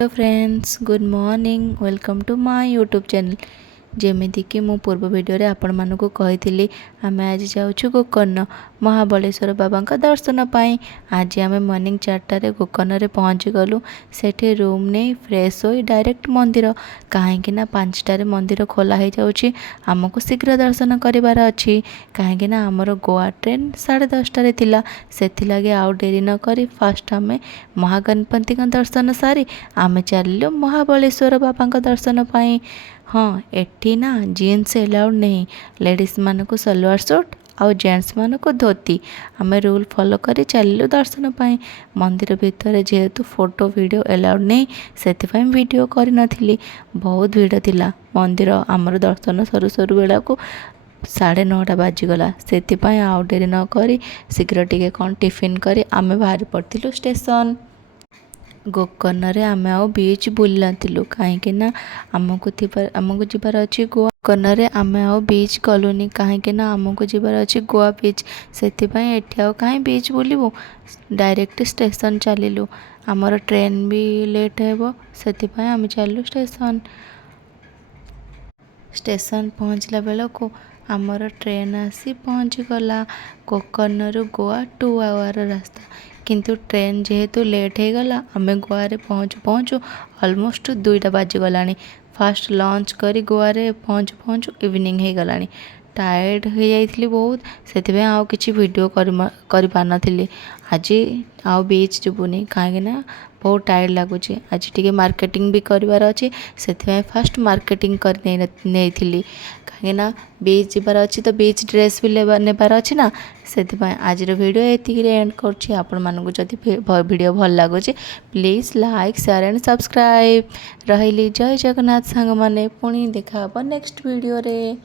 Hello friends, good morning. Welcome to my YouTube channel. जेमिति कि मु पूर्व वीडियो रे आपण मानकु कहिथिली आमे आज जाउछु गोकर्ण महाबलेश्वर बाबा का दर्शन पाई। आज आमे मॉर्निंग 4टा रे गोकर्ण रे पहुंच गलु। सेठी रूम नहीं फ्रेश होई डायरेक्ट मंदिर, कहीं ना 5टा रे मंदिर खोला हो जाउछि। हमको शीघ्र दर्शन करिवार अछि कहीं ना हमर गोवा ट्रेन 10:30 रे थिला। सेथि लागे आउ डेरी न करी फास्ट आमे महागणपति का दर्शन सारी आमे चलिलु महाबलेश्वर बाबा का दर्शन पाई। हाँ, एठी ना जीन्स एलाउड नहीं, लेडीज मानक सलवार सूट आउ जेंट्स मानक धोती। आमे रूल फॉलो करी चलिलु दर्शन पाई। मंदिर भितर जेहेतु फोटो वीडियो एलाउड नहीं सेथिपाई वीडियो करि नथिली। बहुत भीड़ थिला मंदिर। आमर दर्शन सरू सरू बेला को 9:30 बाजिगला। सेथिपाई आउ डेरी न करी शीघ्र टिके कौन टिफिन करी आमे बाहर पड़थिलु स्टेशन। गोकर्ण रे आमे आउ बीच बुली नथिलु कहीं ना आमको जीवार अच्छी गोवा। गोकर्ण रे आमे आउ बीच गलुनी कहीं ना आमको जीवार अच्छी गोवा बीच। सेथिपाई एठी आउ कहीं बीच बुलिबु, डायरेक्ट स्टेशन चलिलु। आमर ट्रेन भी लेट हेबो सेथिपाई आमे चलिलु स्टेशन। स्टेशन पहुँचला बेलको आमर ट्रेन आसी पहुँच गला। गोकर्ण रु गोवा 2 आवर रास्ता, किंतु ट्रेन जेहेतु लेट हो गला आमे गोवा रे पहुँचु पहुँचु ऑलमोस्ट 2टा बाजिगलानी। फास्ट लंच करी गोवा रे पहुँचु पहुँचु इवनिंग हो गलानी। टायर्ड हो जाइथिली बहुत, सेथिबे आउ किछि वीडियो करि पारनथिली। आज आउ बीच जुबुनी कहीं ना बहुत टायर्ड लगुच। आज टिके मार्केटिंग भी करिवार अछि सेथिबे फास्ट मार्केटिंग कर नेइथिली। कहीं ना बीच जीवार अच्छी तो बीच ड्रेस भी नेबार अच्छी ना, सेथिबे आज वीडियो एतिकी रे एंड करछि। आपण मानकु जदि वीडियो भल लागुछि please like share and subscribe. रहिली जय जगन्नाथ सांग माने, पुणी देखा नेक्स्ट वीडियो रे।